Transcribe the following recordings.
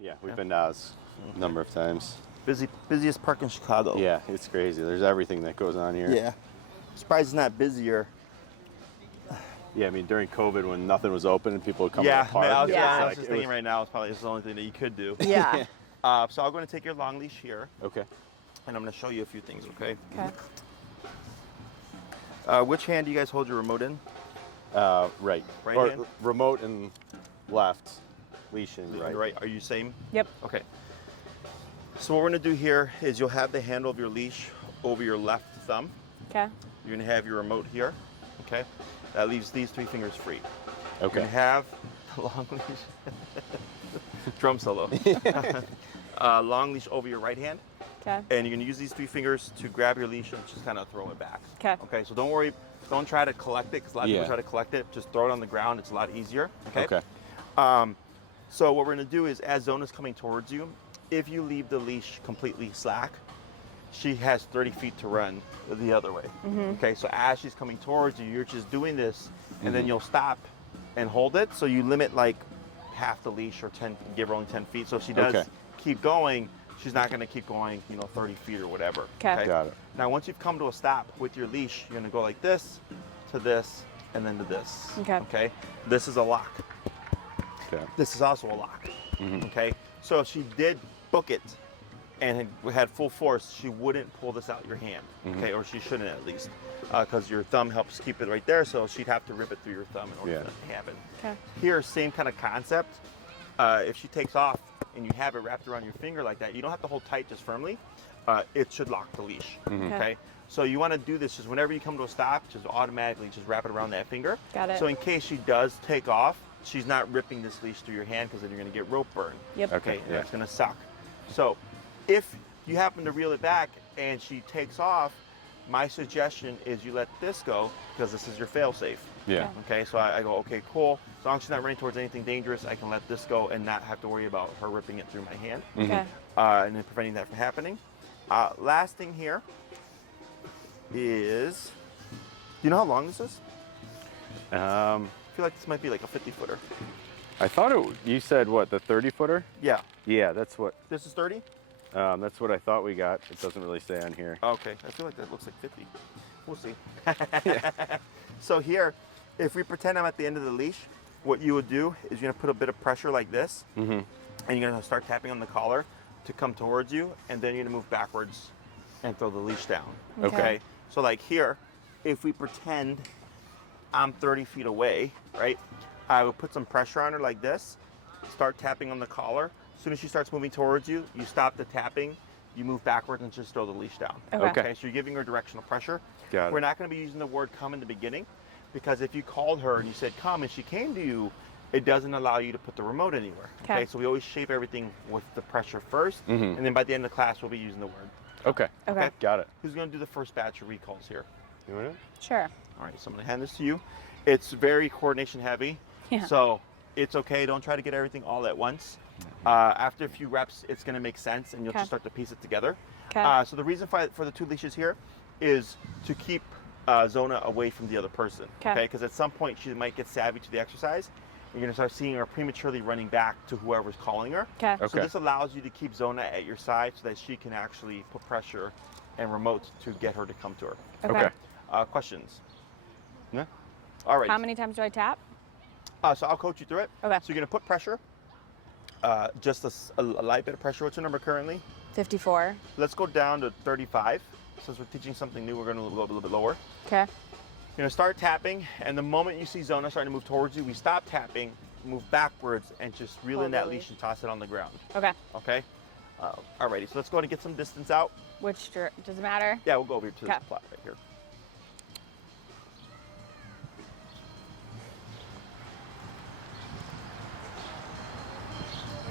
yeah. We've been to Oz a number of times. Busiest park in Chicago. Yeah, it's crazy. There's everything that goes on here. Yeah. Surprised it's not busier. Yeah, I mean, during COVID when nothing was open and people would come Yeah, to the park. I was, it I was was just thinking right now, it's probably the only thing that you could do. Yeah. So I'm going to take your long leash here, Okay. and I'm going to show you a few things, okay? Okay. Which hand do you guys hold your remote in? Right. Right Or hand? remote and left, leash and right. Right. Are you same? Yep. Okay. So what we're going to do here is you'll have the handle of your leash over your left thumb. Okay. You're going to have your remote here, okay? That leaves these 3 fingers free. You're Okay. going to have the long leash. Drum solo. Long leash over your right hand. Okay. And you're going to use these 3 fingers to grab your leash and just kind of throw it back. Okay. Okay, so don't worry. Don't try to collect it because a lot of people try to collect it. Just throw it on the ground. It's a lot easier. Okay. Okay. So what we're going to do is as Zona's coming towards you, if you leave the leash completely slack, she has 30 feet to run the other way. Okay, so as she's coming towards you, you're just doing this, and then you'll stop and hold it. So you limit like half the leash or 10, give her only 10 feet. So if she does Okay. keep going, she's not going to keep going, 30 feet or whatever. Okay. Got it. Now, once you've come to a stop with your leash, you're going to go like this, to this, and then to this. Okay. Okay. This is a lock. Okay. This is also a lock. Okay. So if she did book it and had full force, she wouldn't pull this out your hand. Okay, or she shouldn't at least, because your thumb helps keep it right there. So she'd have to rip it through your thumb in order to have it. Okay. Here, same kind of concept. If she takes off and you have it wrapped around your finger like that, you don't have to hold tight, just firmly. It should lock the leash. Okay. So you want to do this just whenever you come to a stop, just automatically just wrap it around that finger. Got it. So in case she does take off, she's not ripping this leash through your hand because then you're going to get rope burn. Yep. Okay. Yeah. And that's going to suck. So if you happen to reel it back and she takes off, my suggestion is you let this go because this is your fail safe. Yeah. Okay, so I go, okay, cool. As long as she's not running towards anything dangerous, I can let this go and not have to worry about her ripping it through my hand Okay. and then preventing that from happening. Last thing here is, do you know how long this is? I feel like this might be like a 50-footer. I thought you said what, the 30-footer? Yeah. Yeah, that's what This is 30? that's what I thought we got. It doesn't really say on here. Okay, I feel like that looks like 50. We'll see. So here, if we pretend I'm at the end of the leash, what you would do is you're gonna put a bit of pressure like this, and you're gonna start tapping on the collar to come towards you, and then you're gonna move backwards and throw the leash down. Okay. So like here, if we pretend I'm 30 feet away, right? I would put some pressure on her like this, start tapping on the collar. As soon as she starts moving towards you, you stop the tapping, you move backwards and just throw the leash down. Okay. So you're giving her directional pressure. Got it. We're not going to be using the word come in the beginning because if you called her and you said come and she came to you, it doesn't allow you to put the remote anywhere. Okay. So we always shape everything with the pressure first, and then by the end of the class, we'll be using the word. Okay. Okay. Got it. Who's going to do the first batch of recalls here? You want it? Sure. All right, so I'm going to hand this to you. It's very coordination heavy, Yeah. so it's okay. Don't try to get everything all at once. After a few reps, it's going to make sense, and you'll Okay. just start to piece it together. Okay. So the reason for the 2 leashes here is to keep Zona away from the other person. Okay. Because at some point she might get savvy to the exercise. You're going to start seeing her prematurely running back to whoever's calling her. Okay. So Okay. this allows you to keep Zona at your side so that she can actually put pressure and remote to get her to come to her. Okay. Questions? Yeah. All right. How many times do I tap? So I'll coach you through it. Okay. So you're gonna put pressure, just a light bit of pressure. What's your number currently? 54. Let's go down to 35. Since we're teaching something new, we're gonna go a little bit lower. Okay. You're gonna start tapping, and the moment you see Zona starting to move towards you, we stop tapping, move backwards, and just reel in Hold that the leash leash. and toss it on the ground. Okay. Okay? Alrighty, so let's go ahead and get some distance out. Which does it matter? Yeah, we'll go over to Okay. this plot right here.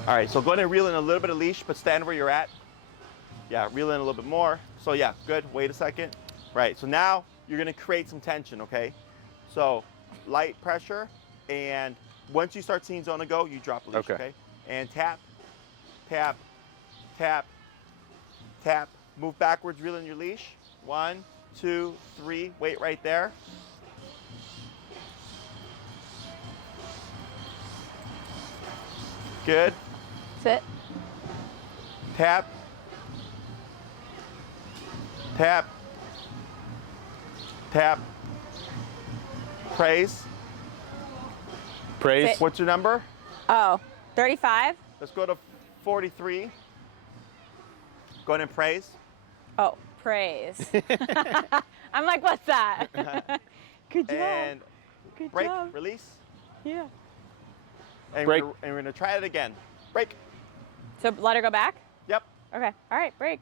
All right, so go ahead and reel in a little bit of leash, but stand where you're at. Yeah, reel in a little bit more. So yeah, good, wait a second. Right, so now you're gonna create some tension, okay? So light pressure, and once you start seeing Zona go, you drop the leash, Okay. okay? And tap, tap, tap, tap. Move backwards, reel in your leash. 1, 2, 3, wait right there. Good. Sit. Tap. Tap. Tap. Praise. Praise. Sit. What's your number? Oh, 35? Let's go to 43. Go ahead and praise. Oh, praise. I'm like, what's that? Good job. And Good break, job. release. Yeah. And Break. we're gonna try it again. Break. So let her go back? Yep. Okay. All right, break.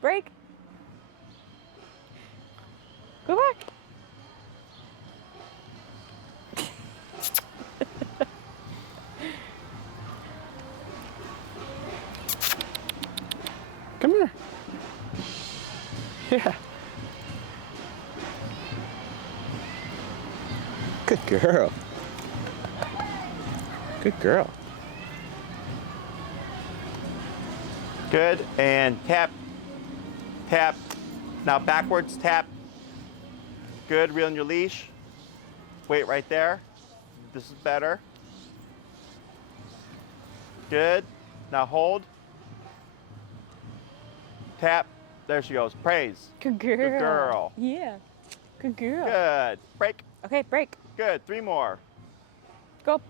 Break. Go back. Come here. Yeah. Good girl. Good girl. Good. And tap. Tap. Now backwards, tap. Good. Reel in your leash. Wait right there. This is better. Good. Now hold. Tap. There she goes. Praise. Good girl. Good girl. Yeah. Good girl. Good. Break. Okay, break. Good. 3 more. Go.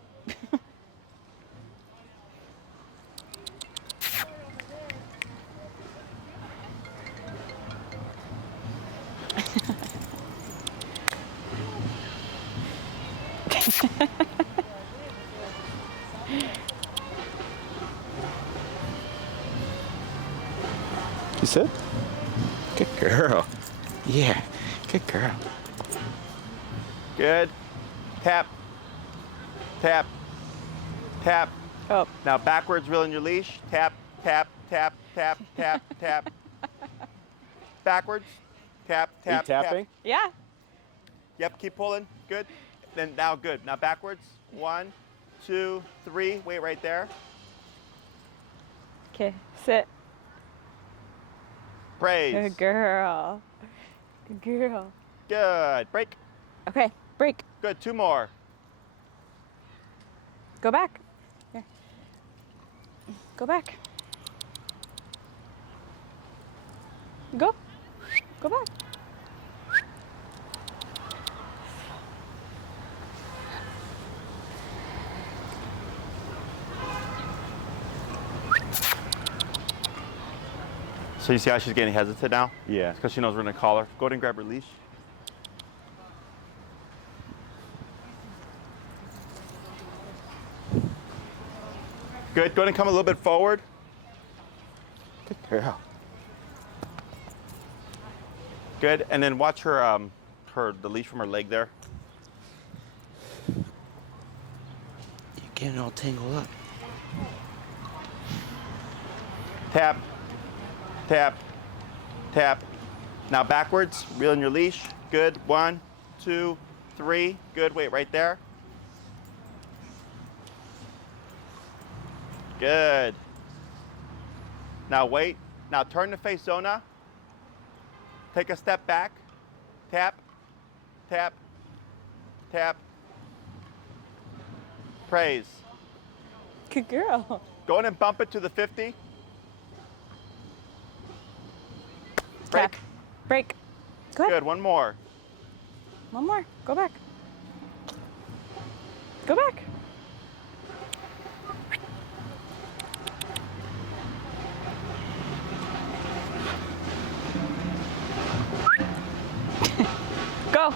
You said? Good girl. Yeah. Good girl. Good. Tap. Tap. Tap. Oh. Now backwards, reel in your leash. Tap, tap, tap, tap, tap, tap. Backwards. Tap, Are you tap, tapping? tap. Yeah. Yep, keep pulling. Good. Then now good. Now backwards. 1, 2, 3. Wait right there. Okay, sit. Praise. Good girl. Good girl. Good. Break. Okay, break. Good. 2 more. Go back. Here. Go back. Go. Go back. So you see how she's getting hesitant now? Yeah. Because she knows we're gonna call her. Go ahead and grab her leash. Good. Go ahead and come a little bit forward. Good girl. Good. And then watch her, the leash from her leg there. You're getting all tangled up. Tap, tap, tap. Now backwards, reel in your leash. Good. 1, 2, 3. Good. Wait right there. Good. Now wait. Now turn to face Zona. Take a step back. Tap, tap, tap. Praise. Good girl. Go in and bump it to the 50. Break. Tap. Break. Go ahead. Good. 1 more. One more. Go back. Go back. Go.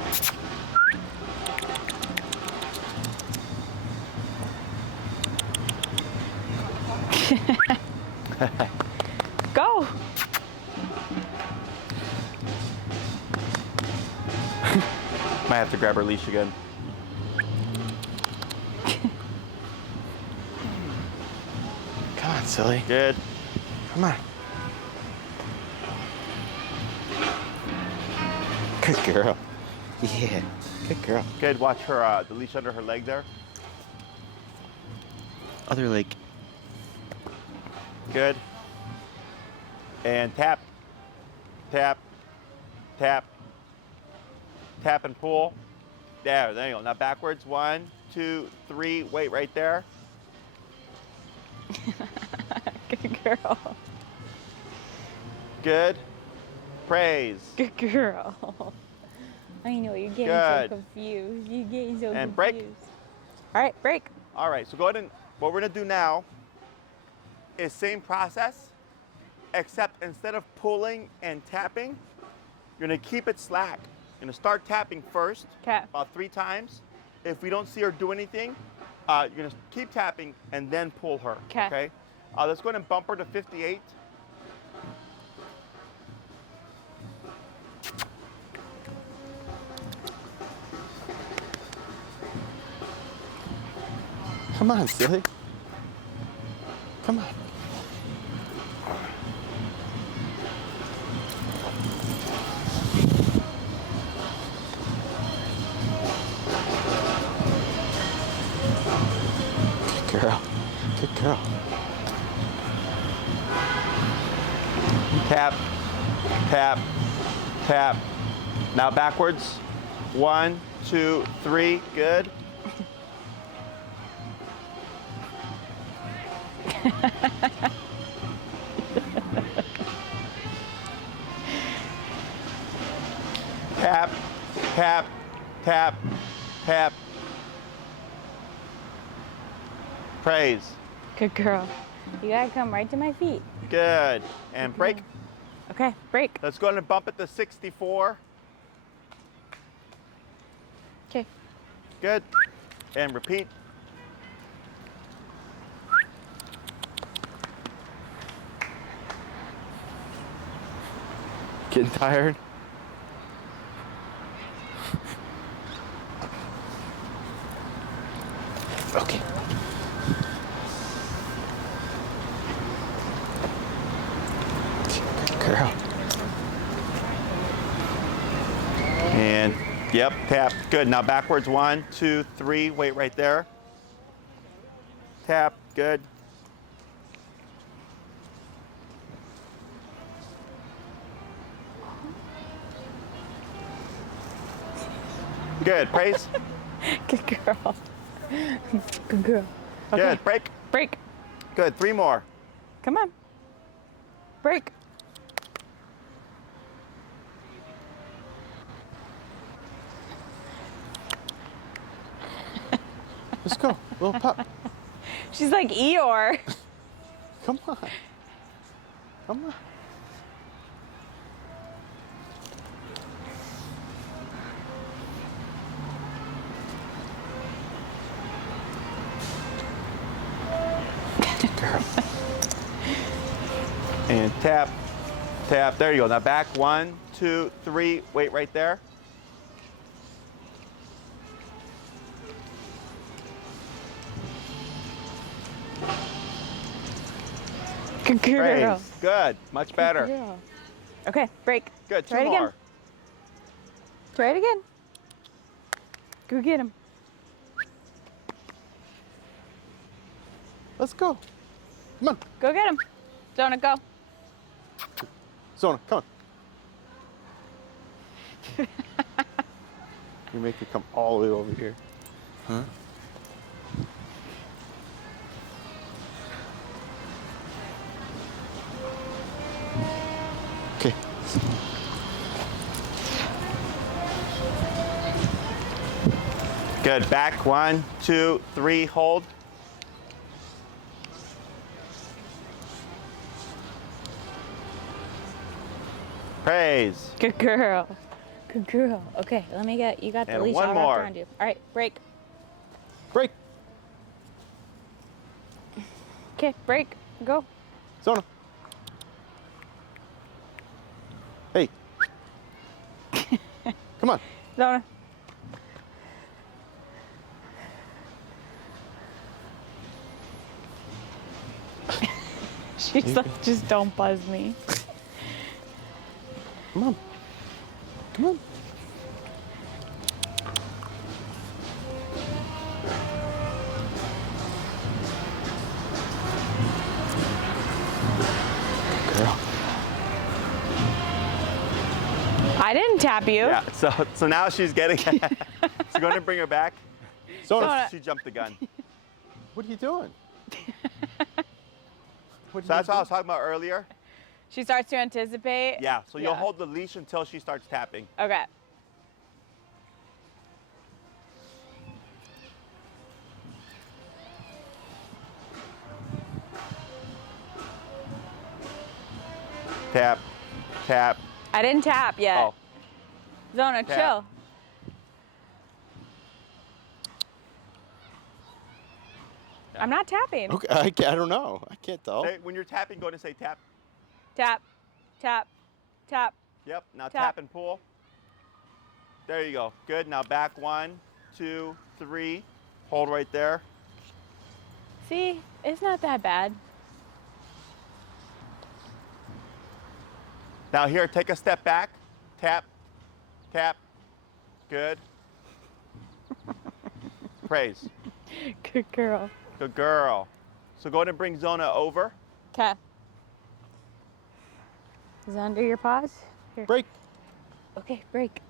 Go. Might have to grab her leash again. Come on, silly. Good. Come on. Good girl. Yeah. Good girl. Good. Watch her, the leash under her leg there. Other leg. Good. And tap, tap, tap, tap and pull. There you go. Now backwards. 1, 2, 3. Wait right there. Good girl. Good. Praise. Good girl. I know, you're getting Good. so confused. You're getting so And confused. break. All right, break. All right, so go ahead and what we're gonna do now is same process, except instead of pulling and tapping, you're gonna keep it slack. You're gonna start tapping first, Okay. about 3 times. If we don't see her do anything, you're gonna keep tapping and then pull her. 'Kay. Okay. Let's go ahead and bump her to 58. Come on, silly. Come on. Good girl. Good girl. Tap, tap, tap. Now backwards. 1, 2, 3. Good. Tap, tap, tap, tap. Praise. Good girl. You gotta come right to my feet. Good. And break. Okay, break. Let's go ahead and bump it to 64. Okay. Good. And repeat. Getting tired? Okay. Good girl. And yep, tap. Good. Now backwards. 1, 2, 3. Wait right there. Tap. Good. Good. Praise. Good girl. Good girl. Okay. Good. Break. Break. Good. 3 more. Come on. Break. Let's go. Little pup. She's like Eeyore. Come on. Come on. Good girl. And tap. Tap. There you go. Now back. 1, 2, 3. Wait right there. Good girl. Praise. Good. Much better. Good girl. Okay, break. Good. 2 Try it again. more. Try it again. Go get him. Let's go. Come on. Go get him. Zona, go. Zona, come on. You make it come all the way over here. Huh? Okay. Good. Back. 1, 2, 3. Hold. Praise. Good girl. Good girl. Okay, let me get, you got the And leash one all more. wrapped around you. All right, break. Break. Okay, break. Go. Zona. Hey. Come on. Zona. She's like, just don't buzz me. Come on. Come on. Good girl. I didn't tap you. Yeah. So now she's getting. So going to bring her back. Zona, Zona. She jumped the gun. what are you doing? So that's what I was talking about earlier. She starts to anticipate. Yeah, so you'll hold the leash until she starts tapping. Okay. Tap, tap. I didn't tap yet. Oh, Zona, Tap. chill. I'm not tapping. Okay, I don't know. I can't tell. say, when you're tapping, go ahead and say tap. Tap, tap, tap. Yep, now Tap. tap and pull. There you go. Good, now back 1, 2, 3. Hold right there. See, it's not that bad. Now here, take a step back. Tap, tap. Good. Praise. Good girl. Good girl. So go ahead and bring Zona over. Okay. Is it under your paws? Here. Break. Okay, break.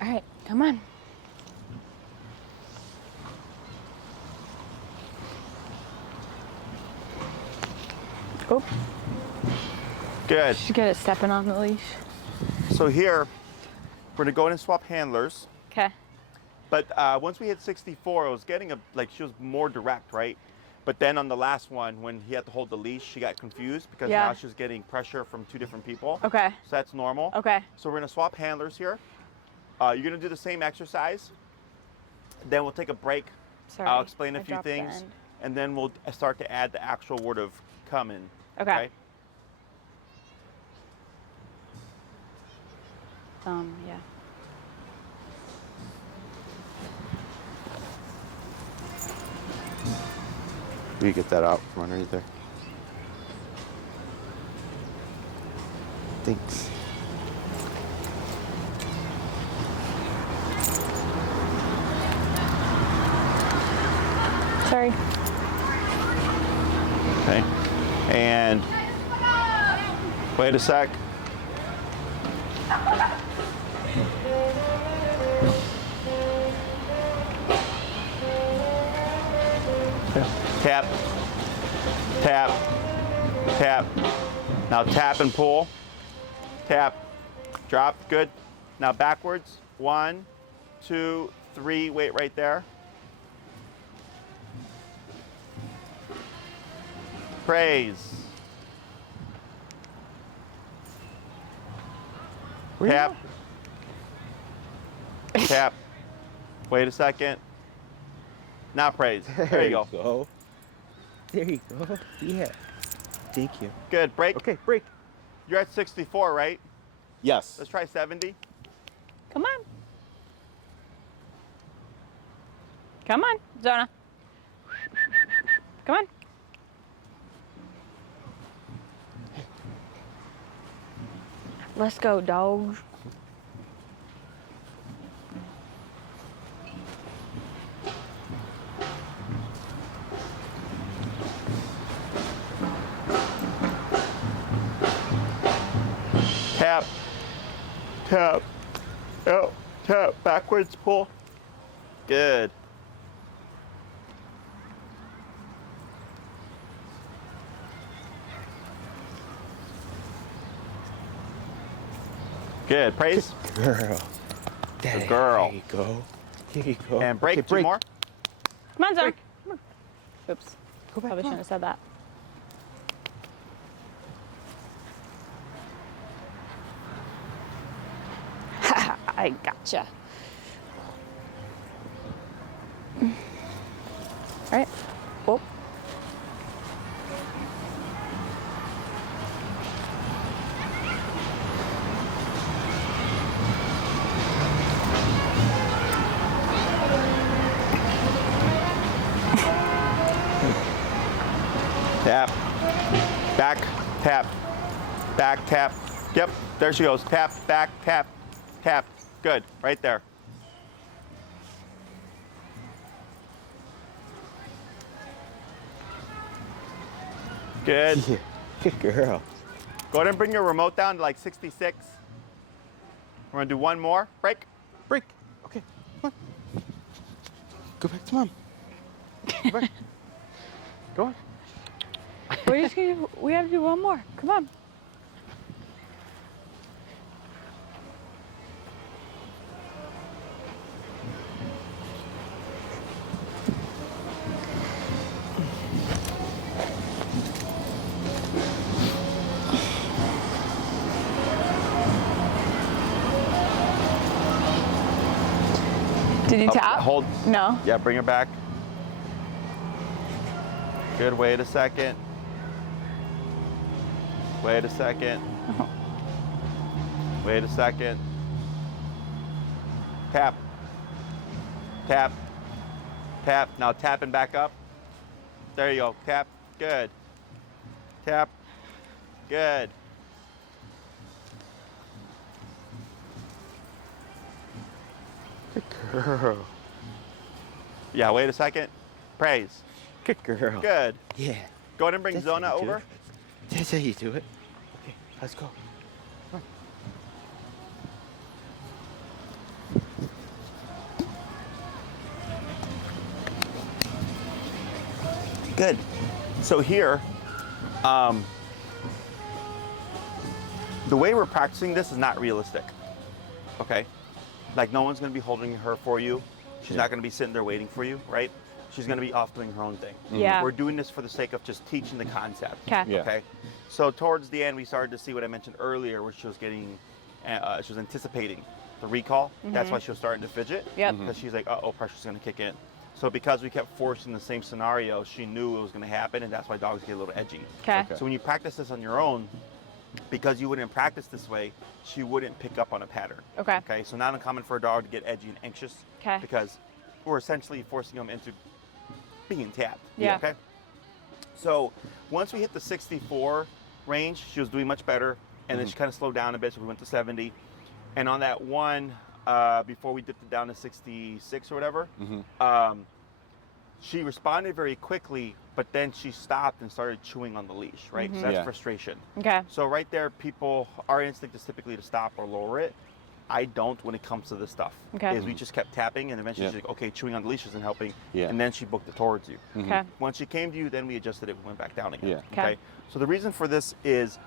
All right, come on. Oh, Good. she's good at stepping on the leash. So here, we're gonna go in and swap handlers. Okay. But once we hit 64, it was getting like she was more direct, right? But then on the last one, when he had to hold the leash, she got confused because Yeah. now she's getting pressure from 2 different people. Okay. So that's normal. Okay. So we're gonna swap handlers here. You're gonna do the same exercise. Then we'll take a break. Sorry. I'll explain a I few dropped the things, end. and then we'll start to add the actual word of come in. Okay. Yeah. Will you get that out from underneath there? Thanks. Sorry. Okay. And wait a sec. Tap, tap, tap. Now tap and pull. Tap, drop, good. Now backwards, 1, 2, 3, wait right there. Praise. Tap. Tap. Wait a second. Now praise. There you go. There you go. Yeah. Thank you. Good. Break. Okay, break. You're at 64, right? Yes. Let's try 70. Come on. Come on, Zona. Come on. Let's go, dog. Tap. Tap. Oh, tap. Backwards, pull. Good. Good. Praise. Girl. Daddy, girl. There you go. Here you go. And break. Okay, 2 more. Come on, Zona. Break. Come on. Oops. Go back. Probably Come shouldn't on. have said that. I gotcha. All right. Oh. Tap. Back. Tap. Back. Tap. Yep. There she goes. Tap. Back. Tap. Tap. Good. Right there. Good. Yeah. Good girl. Go ahead and bring your remote down to like 66. We're gonna do one more. Break. Break. Okay. Come on. Go back to mom. Go back. Go on. We have to do one more. Come on. Did you tap? Hold. No. Yeah, bring her back. Good. Wait a second. Wait a second. Wait a second. Tap. Tap. Tap. Now tap and back up. There you go. Tap. Good. Tap. Good. Good girl. Yeah, wait a second. Praise. Good girl. Good. Yeah. Go ahead and bring That's Zona how you do over. it. That's how you do it. Okay, let's go. Good. So here, the way we're practicing this is not realistic. Okay? Like no one's gonna be holding her for you. She's not gonna be sitting there waiting for you, right? She's gonna be off doing her own thing. Yeah. We're doing this for the sake of just teaching the concept. 'Kay. Yeah. Okay? So towards the end, we started to see what I mentioned earlier, where she was getting, she was anticipating the recall. That's why she was starting to fidget. Yep. Because she's like, uh-oh, pressure's gonna kick in. So because we kept forcing the same scenario, she knew it was gonna happen, and that's why dogs get a little edgy. Okay. Okay. So when you practice this on your own, because you wouldn't practice this way, she wouldn't pick up on a pattern. Okay. Okay, so not uncommon for a dog to get edgy and anxious. 'Kay. Because we're essentially forcing them into being tapped. Yeah. Okay. So once we hit the 64 range, she was doing much better, and then she kind of slowed down a bit, so we went to 70. And on that one, before we dipped it down to 66 or whatever, she responded very quickly, but then she stopped and started chewing on the leash, right? So that's Yeah. frustration. Okay. So right there, our instinct is typically to stop or lower it. I don't when it comes to this stuff. Okay. Is we just kept tapping, and eventually Yeah. she's like, okay, chewing on the leash isn't helping. Yeah. And then she booked it towards you. Okay. Once she came to you, then we adjusted it and went back down again. Yeah. Okay. So the reason for this is,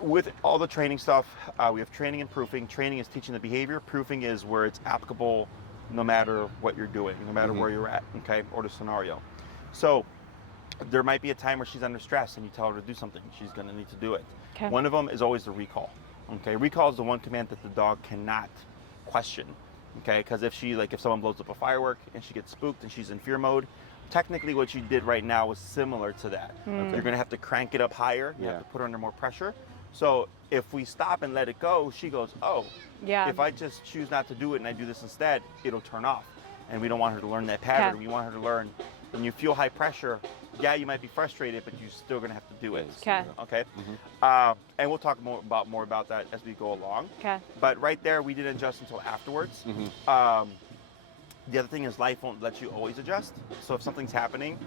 with all the training stuff, we have training and proofing. Training is teaching the behavior. Proofing is where it's applicable no matter what you're doing, no matter where you're at, okay, or the scenario. So there might be a time where she's under stress and you tell her to do something. She's going to need to do it. Okay. One of them is always the recall. Okay, recall is the one command that the dog cannot question. Okay, because if someone blows up a firework and she gets spooked and she's in fear mode, technically what you did right now was similar to that. You're going to have to crank it up higher. You have to put her under more pressure. So if we stop and let it go, she goes, oh, Yeah. if I just choose not to do it and I do this instead, it'll turn off. And we don't want her to learn that pattern. Okay. We want her to learn when you feel high pressure, yeah, you might be frustrated, but you're still going to have to do it. Okay. Okay. And we'll talk more about that as we go along. Okay. But right there, we didn't adjust until afterwards. The other thing is life won't let you always adjust. So if something's happening,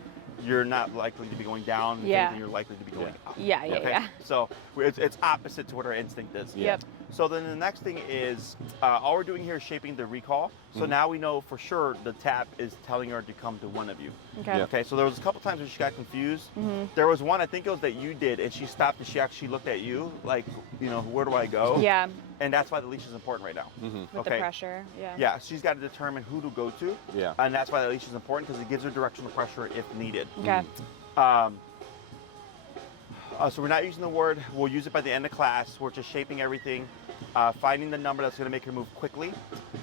you're not likely to be going down. If Yeah. anything, you're likely to be going up. Yeah. Yeah. Okay? Yeah. So it's opposite to what our instinct is. Yep. So then the next thing is, all we're doing here is shaping the recall. So now we know for sure the tap is telling her to come to one of you. Okay. Yeah. Okay, so there was a couple times where she got confused. There was one, I think it was that you did, and she stopped and she actually looked at you like, where do I go? Yeah. And that's why the leash is important right now. With the pressure. Yeah. Yeah, she's got to determine who to go to. Yeah. And that's why the leash is important, because it gives her directional pressure if needed. Okay. So we're not using the word. We'll use it by the end of class. We're just shaping everything, finding the number that's going to make her move quickly.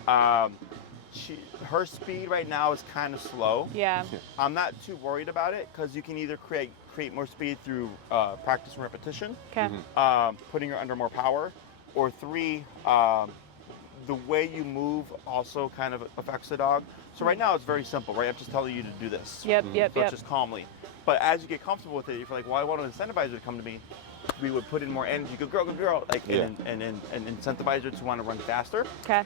Her speed right now is kind of slow. Yeah. I'm not too worried about it, because you can either create more speed through practice and repetition, Okay. putting her under more power, or 3, the way you move also kind of affects the dog. So right now it's very simple, right? I'm just telling you to do this. Yep. Yep. So Yep. it's just calmly. But as you get comfortable with it, if you're like, well, I want to incentivize her to come to me, we would put in more energy. Good girl, like, Yeah. and incentivize her to want to run faster. Okay.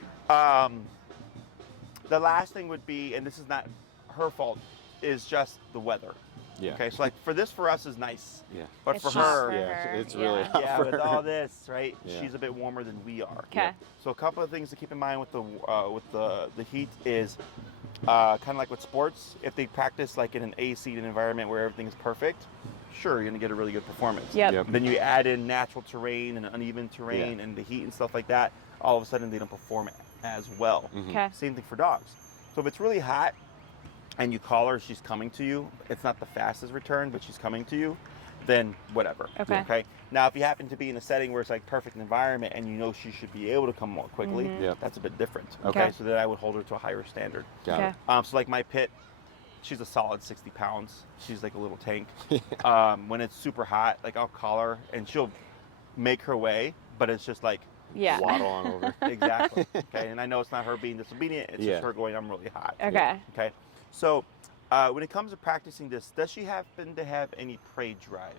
The last thing would be, and this is not her fault, is just the weather. Yeah. Okay, so like for us is nice. Yeah. But It's for just her, for Yeah, her, it's really yeah. hot yeah, for with her. all this, right? Yeah. She's a bit warmer than we are. Okay. So a couple of things to keep in mind with the heat is, Kind of like with sports, if they practice like in an AC environment where everything is perfect, sure, you're gonna get a really good performance. Yep. Yep. Then you add in natural terrain and uneven terrain and the heat and stuff like that, all of a sudden they don't perform as well. Okay. Same thing for dogs. So if it's really hot and you call her, she's coming to you, it's not the fastest return, but she's coming to you, then whatever. Okay. Now, if you happen to be in a setting where it's like perfect environment and you know she should be able to come more quickly, Yep. that's a bit different. Okay. So then I would hold her to a higher standard. Got Okay. it. So like my pit, she's a solid 60 pounds. She's like a little tank. When it's super hot, like I'll call her and she'll make her way, but it's just like, Yeah. Waddle on over. exactly. Okay. And I know it's not her being disobedient. It's Yeah. just her going, I'm really hot. Okay. Okay. So when it comes to practicing this, does she happen to have any prey drive?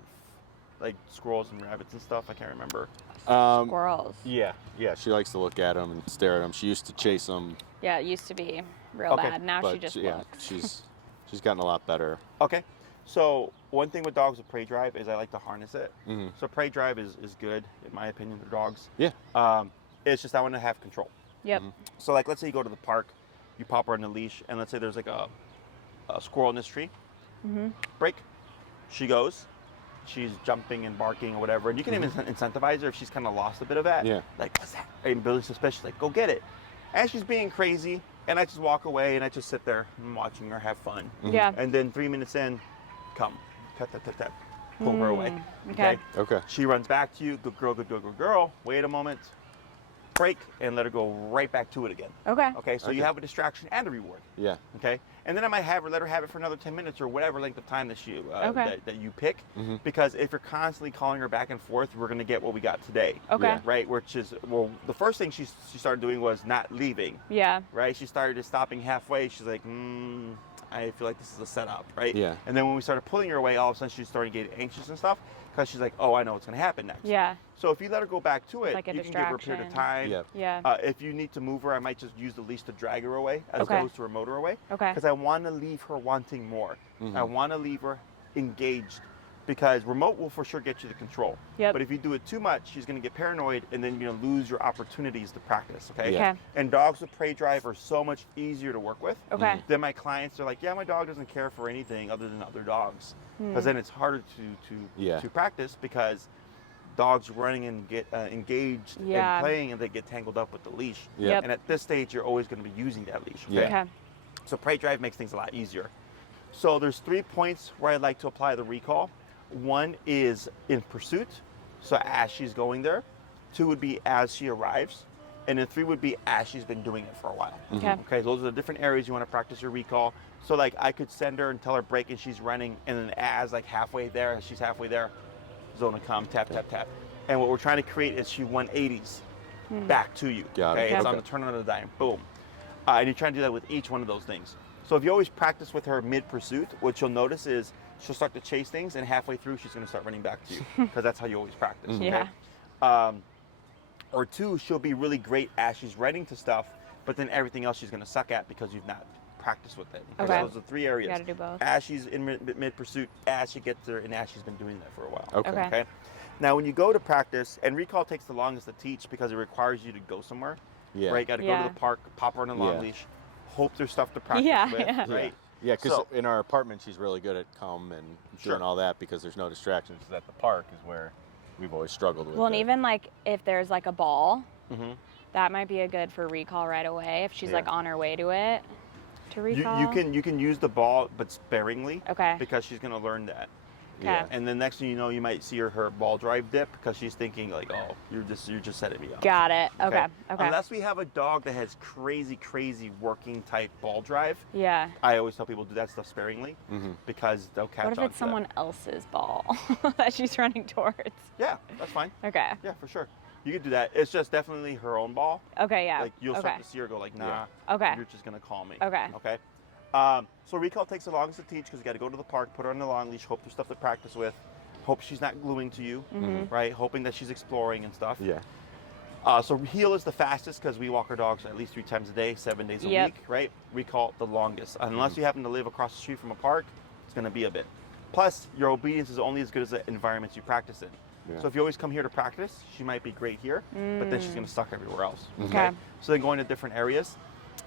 Like squirrels and rabbits and stuff? I can't remember. Squirrels. Yeah. She likes to look at them and stare at them. She used to chase them. Yeah, it used to be real Okay, bad. Now she but just yeah, looks. she's gotten a lot better. Okay. So one thing with dogs with prey drive is I like to harness it. Mm-hmm. So prey drive is good, in my opinion, for dogs. Yeah. It's just I want to have control. Yep. So like, let's say you go to the park, you pop her on the leash, and let's say there's like a squirrel in this tree. Break. She goes. She's jumping and barking or whatever, and you can even incentivize her if she's kind of lost a bit of that. Yeah. Like, what's that? And Billy's suspicious. Like, go get it. And she's being crazy, and I just walk away and I just sit there and watching her have fun. Yeah. And then 3 minutes in, come, tap, tap, tap, tap, pull her away. Okay. Okay. She runs back to you. Good girl, good girl, good girl. Wait a moment. Break and let her go right back to it again. Okay. Okay, so you have a distraction and a reward. Yeah. Okay, and then I might let her have it for another 10 minutes or whatever length of time that that you pick. Because if you're constantly calling her back and forth, we're gonna get what we got today. Okay. Yeah. Right, which is, well, the first thing she started doing was not leaving. Yeah. Right, she started just stopping halfway. She's like, I feel like this is a setup, right? Yeah. And then when we started pulling her away, all of a sudden she started getting anxious and stuff because she's like, oh, I know what's gonna happen next. Yeah. So if you let her go back to it, Like a you can give her a period of distraction. time. Yeah. Yeah. If you need to move her, I might just use the leash to drag her away as Okay. opposed to remote her away. Okay. Because I want to leave her wanting more. I want to leave her engaged because remote will for sure get you the control. Yep. But if you do it too much, she's going to get paranoid and then you're going to lose your opportunities to practice, okay? Yeah. Okay. And dogs with prey drive are so much easier to work with. Okay. Then my clients are like, yeah, my dog doesn't care for anything other than other dogs. Because then it's harder to practice because dogs running and get engaged Yeah. and playing and they get tangled up with the leash. Yeah. Yep. And at this stage, you're always going to be using that leash. Okay? Yeah. Okay. So prey drive makes things a lot easier. So there's 3 points where I like to apply the recall. One is in pursuit, so as she's going there. 2 would be as she arrives. And then 3 would be as she's been doing it for a while. Okay. Okay, those are the different areas you want to practice your recall. So like I could send her and tell her break and she's running, and then as like halfway there, as she's halfway there, Zona come, tap, tap, tap. And what we're trying to create is she 180s back to you. Got it. Okay, it's Okay. on the turn on the dime, boom. And you're trying to do that with each one of those things. So if you always practice with her mid-pursuit, what you'll notice is she'll start to chase things, and halfway through she's going to start running back to you because that's how you always practice. Okay? Yeah. Or 2, she'll be really great as she's running to stuff, but then everything else she's going to suck at because you've not practiced with it. Okay. So those are 3 areas. You gotta do both. As she's in mid-pursuit, as she gets there, and as she's been doing that for a while. Okay. Okay. Now, when you go to practice, and recall takes the longest to teach because it requires you to go somewhere. Yeah. Right? Got to go Yeah. to the park, pop her on a long Yeah. leash, hope there's stuff to practice Yeah, with, yeah. right? Yeah, because So- in our apartment, she's really good at come and Sure. doing all that because there's no distractions. 'Cause at the park is where we've always struggled with Well, and it. even like if there's like a ball, Mhm. that might be a good for recall right away if she's Yeah. like on her way to it. To recall. You can use the ball, but sparingly. Okay. Because she's going to learn that. Yeah. And then next thing you know, you might see her ball drive dip because she's thinking like, oh, you're just setting me up. Got it. Okay. Okay. Unless we have a dog that has crazy working type ball drive, Yeah. I always tell people do that stuff sparingly because they'll catch What if on it's to that. someone else's ball that she's running towards? Yeah, that's fine. Okay. Yeah, for sure. You could do that. It's just definitely her own ball. Okay. Yeah. Like you'll okay. start to see her go like, nah. Okay. You're just gonna call me. Okay. Okay. So recall takes the longest to teach because you got to go to the park, put her on the long leash, hope there's stuff to practice with, hope she's not gluing to you, right? Hoping that she's exploring and stuff. Yeah. So heel is the fastest because we walk our dogs at least 3 times a day, 7 days a Yep. week, right? Recall the longest. Unless you happen to live across the street from a park, it's going to be a bit. Plus, your obedience is only as good as the environments you practice in. Yeah. So if you always come here to practice, she might be great here, but then she's going to suck everywhere else. Okay. So then going to different areas.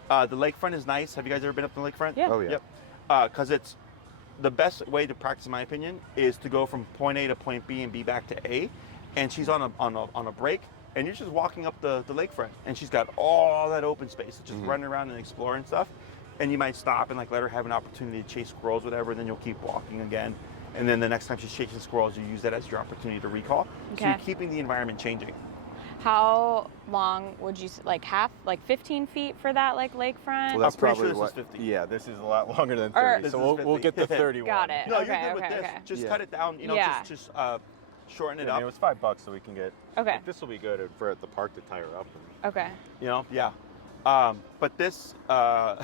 The lakefront is nice. Have you guys ever been up the lakefront? Yeah. Oh yeah. Yep. Because it's the best way to practice, in my opinion, is to go from point A to point B and B back to A, and she's on a break, and you're just walking up the lakefront, and she's got all that open space, just running around and exploring stuff, and you might stop and like let her have an opportunity to chase squirrels, whatever, and then you'll keep walking again, and then the next time she's chasing squirrels, you use that as your opportunity to recall. So you're keeping the environment changing. How long would you like 15 feet for that like lakefront? Well, that's I'm pretty probably sure this what. is 50. Yeah, this is a lot longer than Or- 30. This So is we'll 50. get the 31. Got it. No, Okay, you're good with okay, this. okay. Just Yeah. cut it down. You know, Yeah. just shorten it I mean, it up. was $5, so we can get. Okay. Like, this will be good for at the park to tie her up. Okay. You know, yeah. But this, I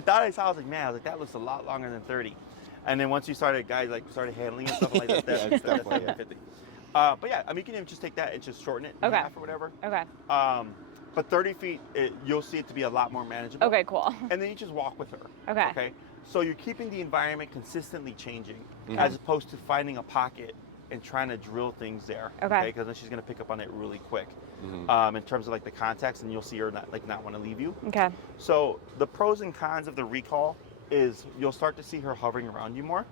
thought I saw. I was like, man, I was like, that looks a lot longer than 30. And then once you started, guys like started handling and stuff like that, Yeah, it's that's definitely, yeah. 50. But yeah, I mean, you can even just take that and just shorten it in Okay. half or whatever. Okay. But 30 feet, you'll see it to be a lot more manageable. Okay, cool. And then you just walk with her. Okay. Okay. So you're keeping the environment consistently changing, as opposed to finding a pocket and trying to drill things there. Okay. Because then she's gonna pick up on it really quick. In terms of like the context, and you'll see her not want to leave you. Okay. So the pros and cons of the recall is you'll start to see her hovering around you more.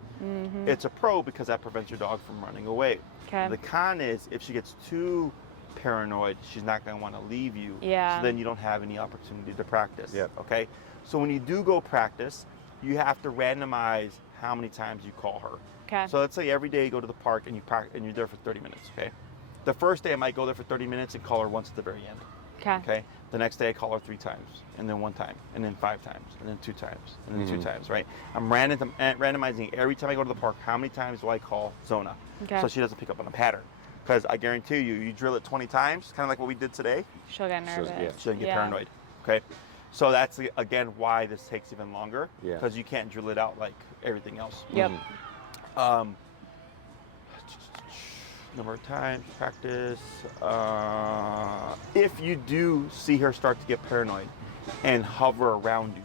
It's a pro because that prevents your dog from running away. Okay. The con is if she gets too paranoid, she's not going to want to leave you. Yeah. So then you don't have any opportunity to practice. Yep. Okay. So when you do go practice, you have to randomize how many times you call her. Okay. So let's say every day you go to the park and you're there for 30 minutes. Okay. The first day I might go there for 30 minutes and call her once at the very end. Okay. Okay. The next day I call her 3 times, and then 1 time, and then 5 times, and then 2 times, and then 2 times. Right. I'm randomizing every time I go to the park. How many times do I call Zona? Okay. So she doesn't pick up on a pattern. Because I guarantee you, you drill it 20 times, kind of like what we did today, She'll get nervous. yeah. she'll get paranoid. Okay. So that's again why this takes even longer. Yeah. Because you can't drill it out like everything else. Yep. Number of times, practice. If you do see her start to get paranoid and hover around you,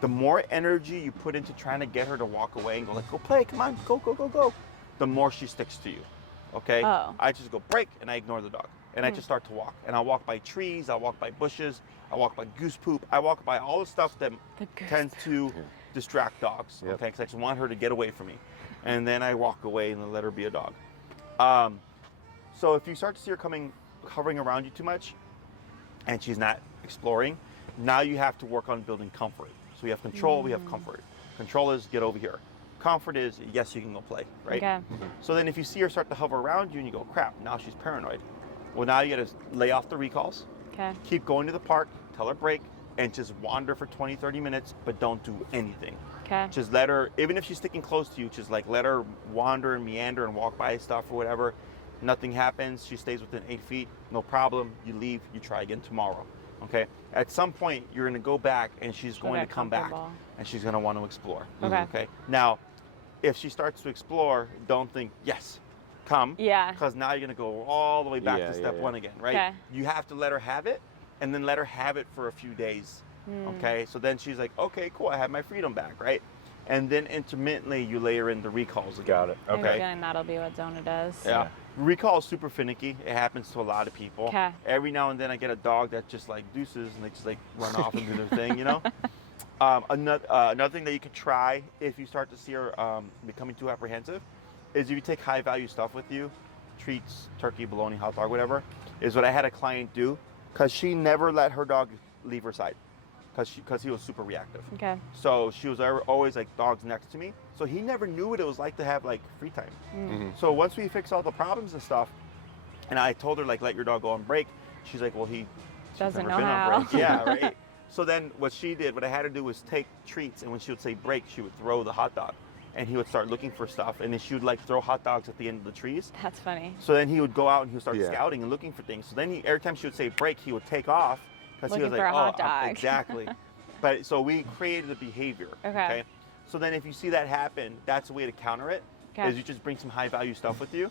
the more energy you put into trying to get her to walk away and go like, go play, come on, go, go, go, go, the more she sticks to you. Okay? Oh. I just go break and I ignore the dog. And I just start to walk. And I'll walk by trees, I'll walk by bushes, I'll walk by goose poop, I walk by all the stuff that The goose tends to distract dogs. Yep. Okay? Because I just want her to get away from me. And then I walk away and then let her be a dog. So if you start to see her hovering around you too much and she's not exploring, now you have to work on building comfort. So we have control, we have comfort. Control is get over here. Comfort is, yes, you can go play, right? Okay. So then if you see her start to hover around you and you go, crap, now she's paranoid. Well, now you got to lay off the recalls, Okay. keep going to the park, tell her break, and just wander for 20, 30 minutes, but don't do anything. Okay. Just let her, even if she's sticking close to you, just like let her wander and meander and walk by stuff or whatever. Nothing happens. She stays within 8 feet. No problem. You leave. You try again tomorrow. Okay. At some point, you're going to go back, and she's going to get come back, comfortable. and she's going to want to explore. Okay. Okay. Now, if she starts to explore, don't think yes, come. Yeah. Because now you're going to go all the way back Yeah, to step yeah. 1 again, right? Okay. You have to let her have it, and then let her have it for a few days. Okay. So then she's like, okay, cool. I have my freedom back, right? And then intermittently, you layer in the recalls again. Got it. I have a Okay. feeling that'll be what Zona does. Yeah. Recall is super finicky. It happens to a lot of people. 'Kay. Every now and then I get a dog that just like deuces and they just like run off and do their thing, you know? Another thing that you could try if you start to see her becoming too apprehensive is if you take high value stuff with you, treats, turkey, bologna, hot dog, whatever, is what I had a client do because she never let her dog leave her side because he was super reactive. Okay. So she was always like dogs next to me. So he never knew what it was like to have like free time. So once we fixed all the problems and stuff, and I told her like let your dog go on break, she's like, well, she's Doesn't never know been how. on break. Yeah, right. So then what I had to do was take treats, and when she would say break, she would throw the hot dog, and he would start looking for stuff, and then she would like throw hot dogs at the end of the trees. That's funny. So then he would go out and he would start Yeah. scouting and looking for things. So then every time she would say break, he would take off because he Looking was for like, a hot oh, dog." exactly. But so we created the behavior. Okay. So then if you see that happen, that's a way to counter it. Okay. Is you just bring some high value stuff with you,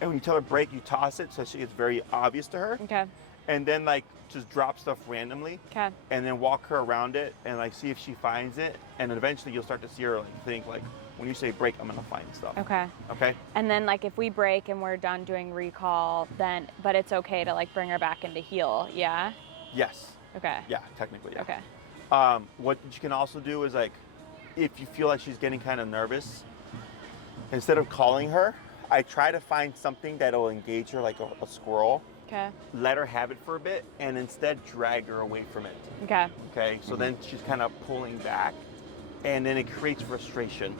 and when you tell her break, you toss it so she gets very obvious to her, Okay. and then like just drop stuff randomly, Okay. and then walk her around it and like see if she finds it, and then eventually you'll start to see her like think like, when you say break, I'm gonna find stuff. Okay. Okay. And then like if we break and we're done doing recall, then but it's okay to like bring her back into heel. Yeah. Yes. Okay. Yeah, technically, yeah. Okay. What you can also do is like, if you feel like she's getting kind of nervous, instead of calling her, I try to find something that'll engage her like a squirrel. Okay. Let her have it for a bit, and instead drag her away from it. Okay. Okay, so then she's kind of pulling back, and then it creates frustration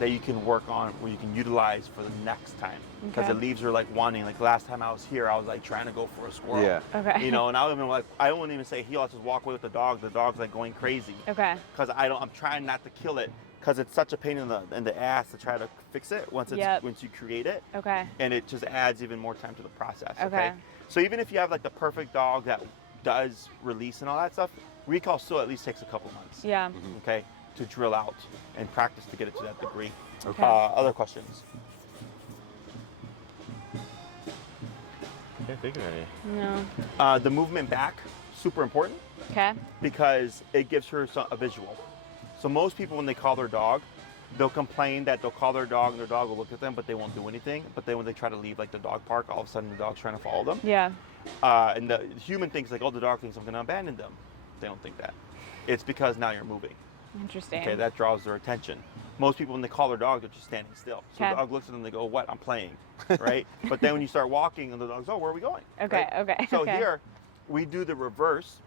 that you can work on, or you can utilize for the next time, because Okay. it leaves her like wanting. Like last time I was here, I was like trying to go for a squirrel. Yeah. Okay. You know, and I don't even like, I wouldn't even say heel. I just walk away with the dog. The dog's like going crazy. Okay. Because I'm trying not to kill it, because it's such a pain in the ass to try to fix it once you create it, Okay. and it just adds even more time to the process. Okay. So even if you have like the perfect dog that does release and all that stuff, recall still at least takes a couple months. Yeah. Okay, to drill out and practice to get it to that degree. Okay. Other questions? Can't think of any. No. The movement back, super important, Okay. because it gives her a visual. So most people, when they call their dog, they'll complain that they'll call their dog and their dog will look at them, but they won't do anything. But then when they try to leave like the dog park, all of a sudden the dog's trying to follow them. Yeah. And the human thinks like, oh, the dog thinks I'm going to abandon them. They don't think that. It's because now you're moving. Interesting. Okay, that draws their attention. Most people, when they call their dog, they're just standing still. So Okay. the dog looks at them, they go, what? I'm playing, right? But then when you start walking, and the dog's, oh, where are we going? Okay. Right? Okay. So okay. here, we do the reverse.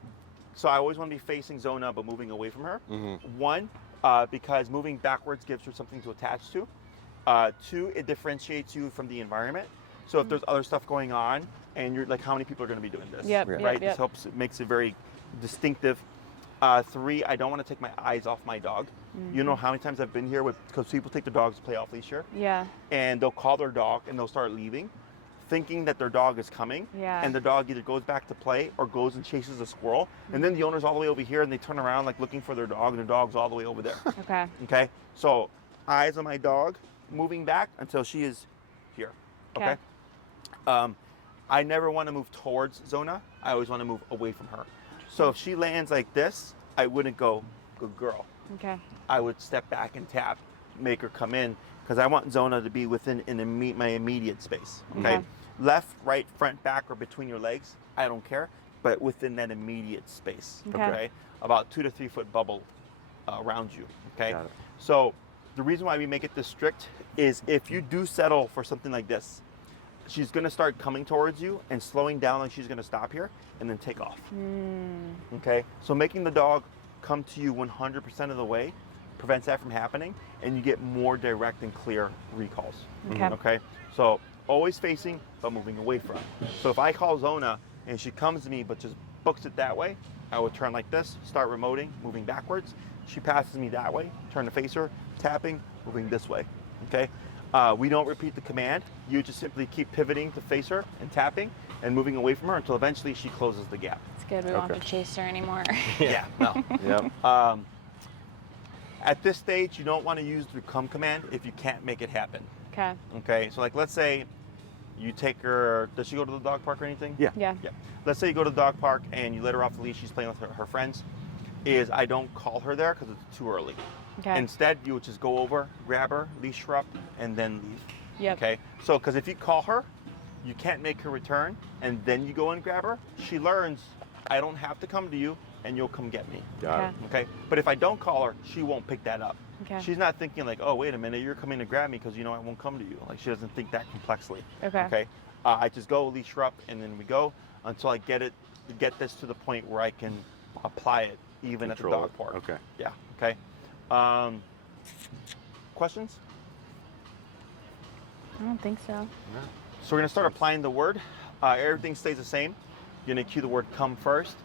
So I always want to be facing Zona, but moving away from her. One, because moving backwards gives her something to attach to. Two, it differentiates you from the environment. So if there's other stuff going on, and you're like, how many people are going to be doing this? Yep. Right. Yep. Right? Yep. This helps, it makes it very distinctive. Three, I don't want to take my eyes off my dog. You know how many times I've been here because people take their dogs to play off leash here, Yeah. and they'll call their dog and they'll start leaving, thinking that their dog is coming, Yeah. and the dog either goes back to play or goes and chases a squirrel, and then the owner's all the way over here, and they turn around like looking for their dog, and their dog's all the way over there. Okay. Okay, so eyes on my dog, moving back until she is here. Okay. I never want to move towards Zona. I always want to move away from her. So if she lands like this, I wouldn't go, good girl. Okay. I would step back and tap, make her come in, because I want Zona to be within my immediate space. Okay? Okay. Left, right, front, back, or between your legs, I don't care, but within that immediate space. Okay. About 2 to 3 foot bubble around you. Okay. Got it. So the reason why we make it this strict is if you do settle for something like this, she's going to start coming towards you and slowing down, like she's going to stop here and then take off. Okay, so making the dog come to you 100% of the way prevents that from happening, and you get more direct and clear recalls. Okay. Okay, so always facing but moving away from. So if I call Zona and she comes to me but just books it that way, I would turn like this, start remoting, moving backwards. She passes me that way, turn to face her, tapping, moving this way. Okay. We don't repeat the command. You just simply keep pivoting to face her and tapping and moving away from her until eventually she closes the gap. It's good. We won't Okay. have to chase her anymore. Yeah, no. Yep. At this stage, you don't want to use the come command if you can't make it happen. Okay. Okay, so like let's say you take her, does she go to the dog park or anything? Yeah. Yeah. Yeah. Let's say you go to the dog park and you let her off the leash, she's playing with her friends, I don't call her there because it's too early. Okay. Instead, you would just go over, grab her, leash her up, and then leave. Yep. Okay. So, because if you call her, you can't make her return, and then you go and grab her. She learns, I don't have to come to you, and you'll come get me. Got Okay. it. Okay. But if I don't call her, she won't pick that up. Okay. She's not thinking like, oh, wait a minute, you're coming to grab me because you know I won't come to you. Like she doesn't think that complexly. Okay. Okay. I just go leash her up, and then we go until I get this to the point where I can apply it even Control at the it. dog park. Okay. Yeah. Okay. Questions? I don't think so. So we're gonna start applying the word. Everything stays the same. You're gonna cue the word come first,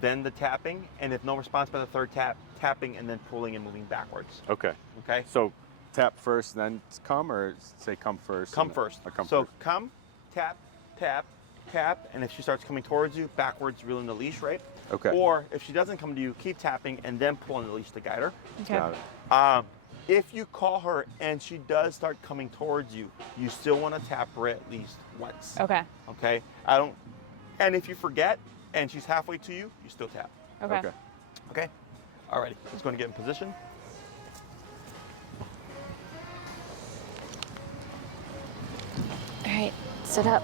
then the tapping, and if no response by the third tap, tapping and then pulling and moving backwards. Okay. Okay? So tap first, then come, or say come first? Come and first. then- come So first. come, tap, tap, tap, and if she starts coming towards you, backwards, reeling the leash, right? Okay. Or if she doesn't come to you, keep tapping and then pulling the leash to guide her. Okay. Got it. If you call her and she does start coming towards you, you still want to tap her at least once. Okay. Okay? And if you forget and she's halfway to you, you still tap. Okay. Okay. Okay? Alrighty, let's go and get in position. All right. Sit up.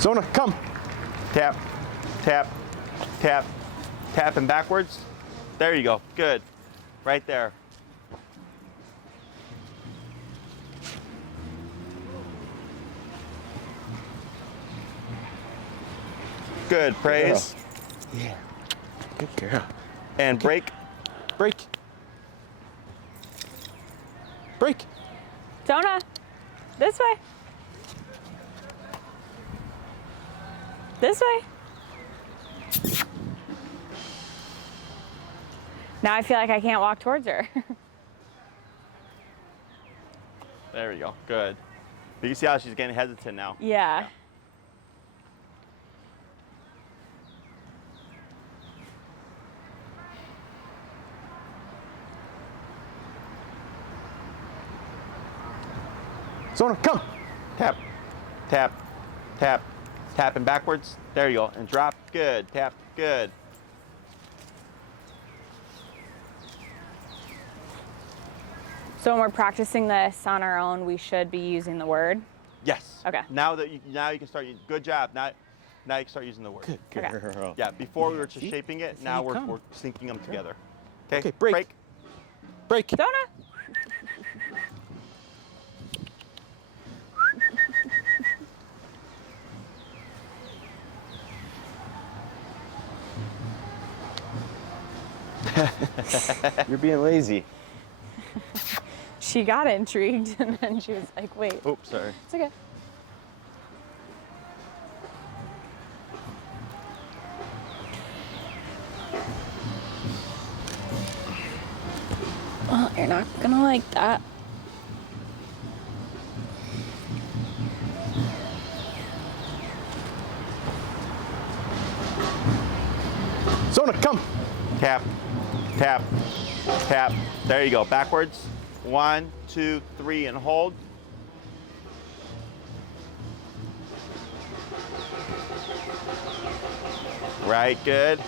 Zona, come. Tap, tap, tap, tap and backwards. There you go. Good. Right there. Good. Praise. Yeah. Good girl. And break. Break. Break. Zona, this way. This way. Now I feel like I can't walk towards her. There you go. Good. You can see how she's getting hesitant now. Yeah. Zona, come. Tap, tap, tap, tap and backwards. There you go. And drop. Good. Tap. Good. So when we're practicing this on our own, we should be using the word. Yes. Okay. Now you can start. Good job. Now you can start using the word. Good Okay. girl. Yeah. Before we were just See? shaping it. That's Now how you we're come. syncing them together. Okay, break. Break. Zona. You're being lazy. She got intrigued and then she was like, wait, Oops. Sorry. it's okay. Well, you're not gonna like that. Zona, come. Tap, tap, tap. There you go. Backwards. 1, 2, 3, and hold. Right. Good.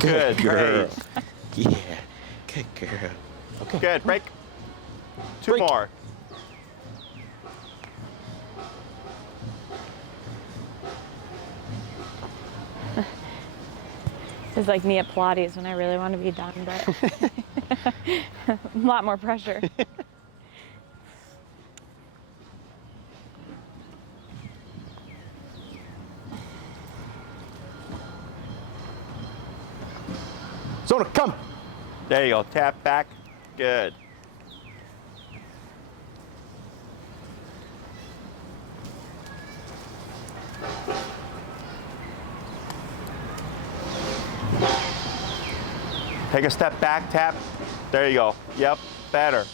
Good. girl. Praise. Yeah. Good girl. Okay. Good. Break. Two Break. more. It's like me at Pilates when I really want to be done, but a lot more pressure. Zona, come. There you go. Tap back. Good. Take a step back, tap. There you go. Yep, better.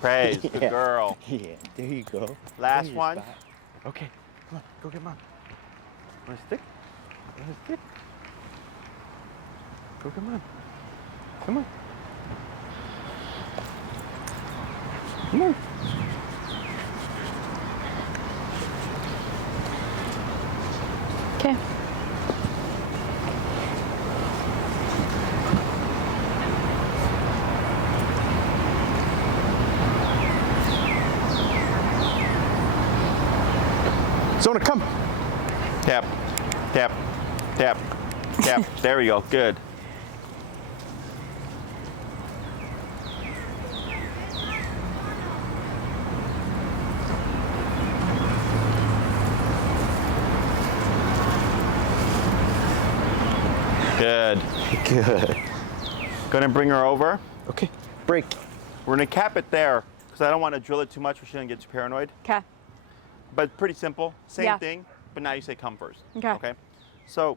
Praise, good Yeah. girl. Yeah. There you go. Last There's your one. spot. Okay. Come on. Go get mom. Want a stick? Want a stick? Go get mom. Come on. Come on. Okay. Zona, come. Tap, tap, tap, tap. There we go. Good. Good. Good. Gonna bring her over. Okay. Break. We're gonna cap it there because I don't want to drill it too much where she doesn't get too paranoid. Okay. But pretty simple. Same Yeah. thing, but now you say come first. Okay. Okay. So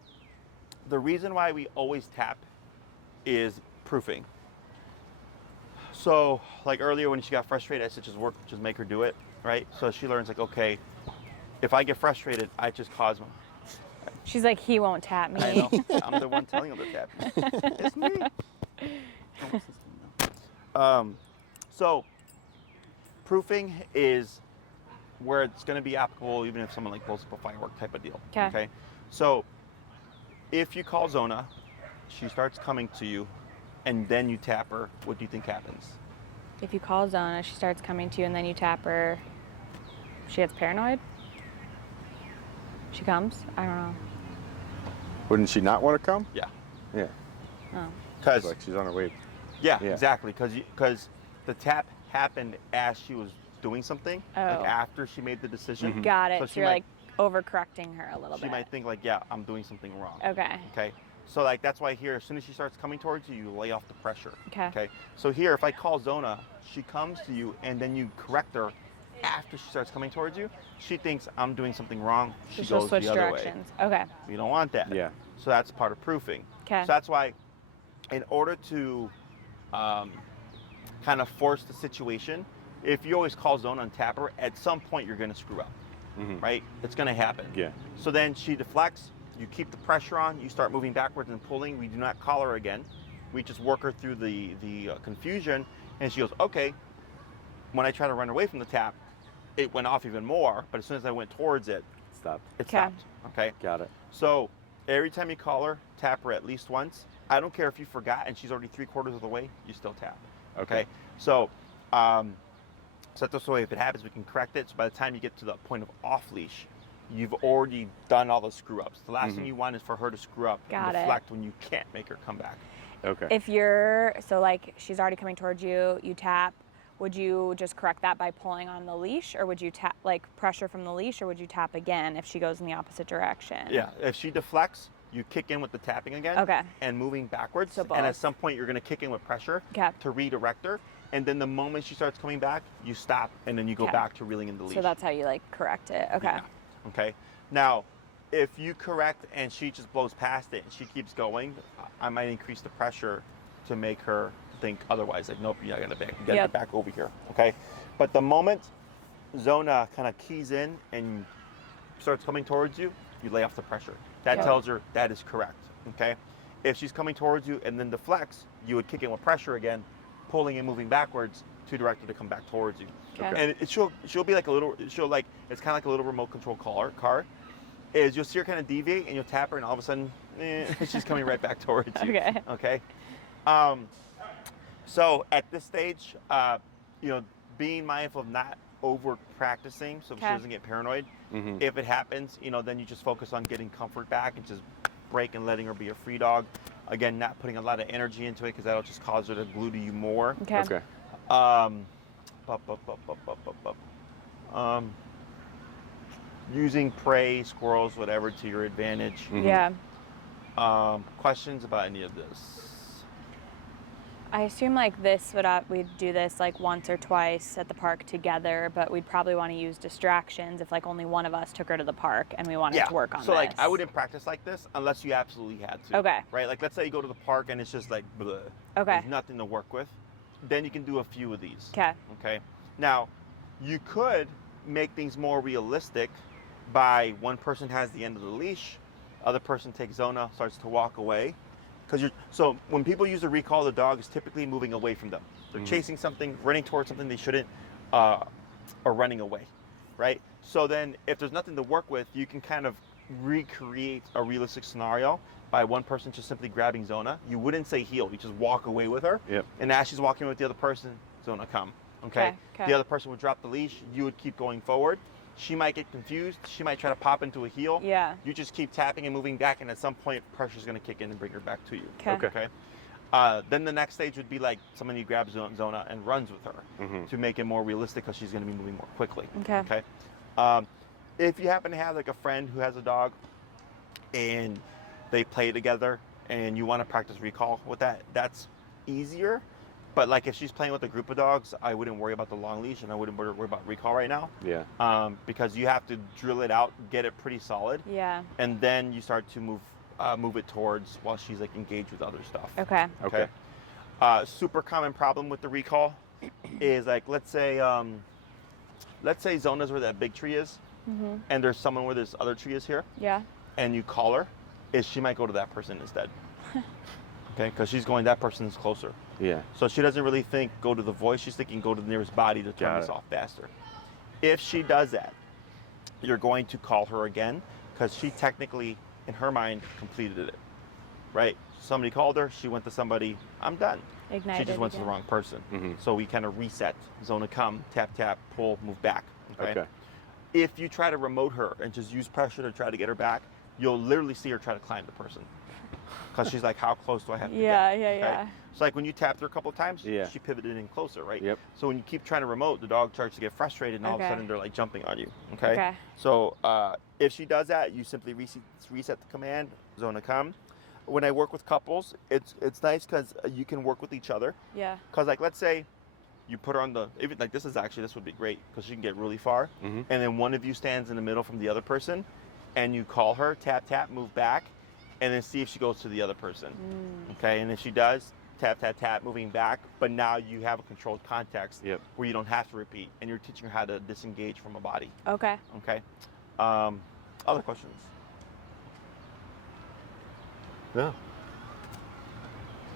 the reason why we always tap is proofing. So like earlier when she got frustrated, I said just make her do it, right? So she learns like, okay, if I get frustrated, I just cause them. She's like, he won't tap me. I know. I'm the one telling him to tap. It's me. So proofing is where it's going to be applicable even if someone like blows up a firework type of deal. 'Kay. Okay. So if you call Zona, she starts coming to you and then you tap her, what do you think happens? If you call Zona, she starts coming to you, and then you tap her. She gets paranoid. She comes. I don't know. Wouldn't she not want to come? Yeah. Yeah. Oh. Because Like she's on her way. yeah, Yeah. exactly. Because the tap happened as she was doing something, Oh. like after she made the decision. Got it. So So, she you're might- like overcorrecting her a little She bit. might think like, yeah, I'm doing something wrong. Okay. Okay. So like that's why here, as soon as she starts coming towards you, you lay off the pressure. Okay. Okay. So here, if I call Zona, she comes to you, and then you correct her after she starts coming towards you. She thinks I'm doing something wrong. She So she'll goes switch the other directions. Okay. way. You don't want that. Yeah. So that's part of proofing. Okay. So that's why, in order to kind of force the situation, if you always call Zona and tap her, at some point you're going to screw up, right? It's going to happen. Yeah. So then she deflects, you keep the pressure on, you start moving backwards and pulling. We do not call her again. We just work her through the confusion, and she goes, okay. When I try to run away from the tap, it went off even more, but as soon as I went towards it, Stop. it Okay. stopped, okay? Got it. So every time you call her, tap her at least once. I don't care if you forgot and she's already 3/4 of the way, you still tap. Okay. So, so that's the way if it happens, we can correct it. So by the time you get to the point of off leash, you've already done all the screw ups. The last thing you want is for her to screw up Got and it. deflect when you can't make her come back. Okay. If you're, so like she's already coming towards you, you tap, would you just correct that by pulling on the leash, or would you tap, like pressure from the leash, or would you tap again if she goes in the opposite direction? Yeah, if she deflects, you kick in with the tapping again Okay. and moving backwards. So and at both. some point, you're going to kick in with pressure Okay. to redirect her. And then the moment she starts coming back, you stop and then you go Okay. back to reeling in the leash. So that's how you like correct it. Okay. Yeah. Okay. Now, if you correct and she just blows past it and she keeps going, I might increase the pressure to make her think otherwise. Like, nope, you gotta back, you gotta Yep. get back over here. Okay. But the moment Zona kind of keys in and starts coming towards you, you lay off the pressure. That Okay. tells her that is correct. Okay. If she's coming towards you and then deflects, you would kick in with pressure again, pulling and moving backwards to direct her to come back towards you. Okay. And she'll be like a little, it's kind of like a little remote control car. Is you'll see her kind of deviate and you'll tap her and all of a sudden she's coming right back towards you. Okay. Okay. So at this stage, being mindful of not over practicing, so she Okay. doesn't get paranoid. If it happens, then you just focus on getting comfort back and just break and letting her be a free dog. Again, not putting a lot of energy into it because that'll just cause her to glue to you more. Okay. Okay. Using prey, squirrels, whatever, to your advantage. Yeah. Questions about any of this? I assume like this we'd do this like once or twice at the park together, but we'd probably want to use distractions if like only one of us took her to the park and we wanted to work on so this. like I wouldn't practice like this unless you absolutely had to. Okay. Right? Like let's say you go to the park and it's just like bleh. Okay. There's nothing to work with. Then you can do a few of these. Okay. Okay. Now, you could make things more realistic by one person has the end of the leash, other person takes Zona, starts to walk away. So when people use a recall, the dog is typically moving away from them. They're chasing something, running towards something they shouldn't, or running away, right? So then if there's nothing to work with, you can kind of recreate a realistic scenario by one person just simply grabbing Zona. You wouldn't say heel, you just walk away with her. Yep. And as she's walking with the other person, Zona come, okay? Okay. The other person would drop the leash, you would keep going forward. She might get confused. She might try to pop into a heel. Yeah. You just keep tapping and moving back, and at some point, pressure's going to kick in and bring her back to you. Okay. Okay. Then the next stage would be like someone you grab Zona and runs with her to make it more realistic because she's going to be moving more quickly. Okay. Okay. If you happen to have like a friend who has a dog and they play together and you want to practice recall with that, that's easier. But like if she's playing with a group of dogs, I wouldn't worry about the long leash and I wouldn't worry about recall right now. Yeah. Because you have to drill it out, get it pretty solid, Yeah. and then you start to move it towards while she's like engaged with other stuff. Okay. Okay. Super common problem with the recall is like let's say Zona's where that big tree is, and there's someone where this other tree is here, Yeah. and you call her, she might go to that person instead. Okay, because she's going, that person's closer. Yeah. So she doesn't really think go to the voice, she's thinking go to the nearest body to turn Got this it. off faster. If she does that, you're going to call her again because she technically, in her mind, completed it, right? Somebody called her, she went to somebody, I'm done. Ignited She just went to the again. wrong person. Mhm. So we kind of reset. Zona come, tap, tap, pull, move back. Okay. If you try to remote her and just use pressure to try to get her back, you'll literally see her try to climb the person. Because she's like, how close do I have to Yeah, get? yeah, yeah. It's like when you tapped her a couple of times, Yeah. she pivoted in closer, right? Yep. So when you keep trying to remote, the dog starts to get frustrated and all of a Okay. sudden they're like jumping on you, okay? Okay. So if she does that, you simply reset the command, Zona come. When I work with couples, it's nice because you can work with each other. Yeah. Because like, let's say you put her on the, even like this would be great because she can get really far. Mhm. And then one of you stands in the middle from the other person and you call her, tap, tap, move back, and then see if she goes to the other person. Okay, and if she does, tap, tap, tap, moving back, but now you have a controlled context Yep. where you don't have to repeat and you're teaching her how to disengage from a body. Okay. Okay. Other questions? No.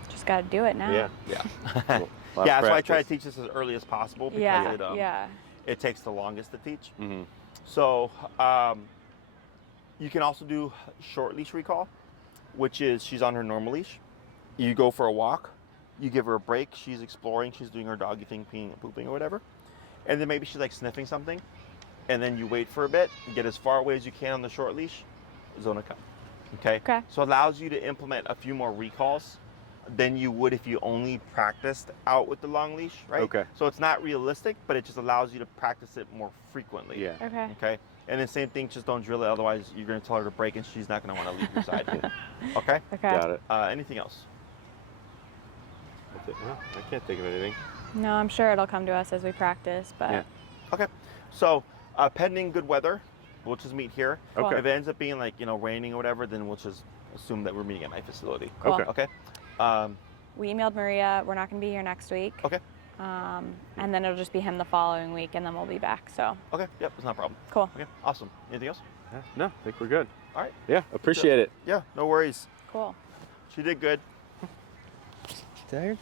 Just got to do it now. Yeah. Yeah. Well, a lot of Yeah, so I try to practice. teach this as early as possible because Yeah. it, Yeah. it takes the longest to teach. Mhm. So you can also do short leash recall, which is she's on her normal leash. You go for a walk, you give her a break, she's exploring, she's doing her doggy thing, peeing and pooping or whatever. And then maybe she's like sniffing something. And then you wait for a bit, get as far away as you can on the short leash, Zona come. Okay? Okay. So it allows you to implement a few more recalls than you would if you only practiced out with the long leash, right? Okay. So it's not realistic, but it just allows you to practice it more frequently. Yeah. Okay. Okay. And the same thing, just don't drill it, otherwise you're going to tell her to break and she's not going to want to leave your side. Okay? Okay. Got it. Anything else? That's it. No, I can't think of anything. No, I'm sure it'll come to us as we practice, but Yeah. Okay. So pending good weather, we'll just meet here. Okay. If it ends up being like, raining or whatever, then we'll just assume that we're meeting at my facility. Cool. Okay. Okay. we emailed Maria. We're not going to be here next week. Okay. And then it'll just be him the following week, and then we'll be back. So Okay. Yep. It's not a problem. cool. Okay. Awesome. Anything else? Yeah. No, I think we're good. All right. Yeah. Appreciate it. Yeah. No worries. Cool. She did good. Tired?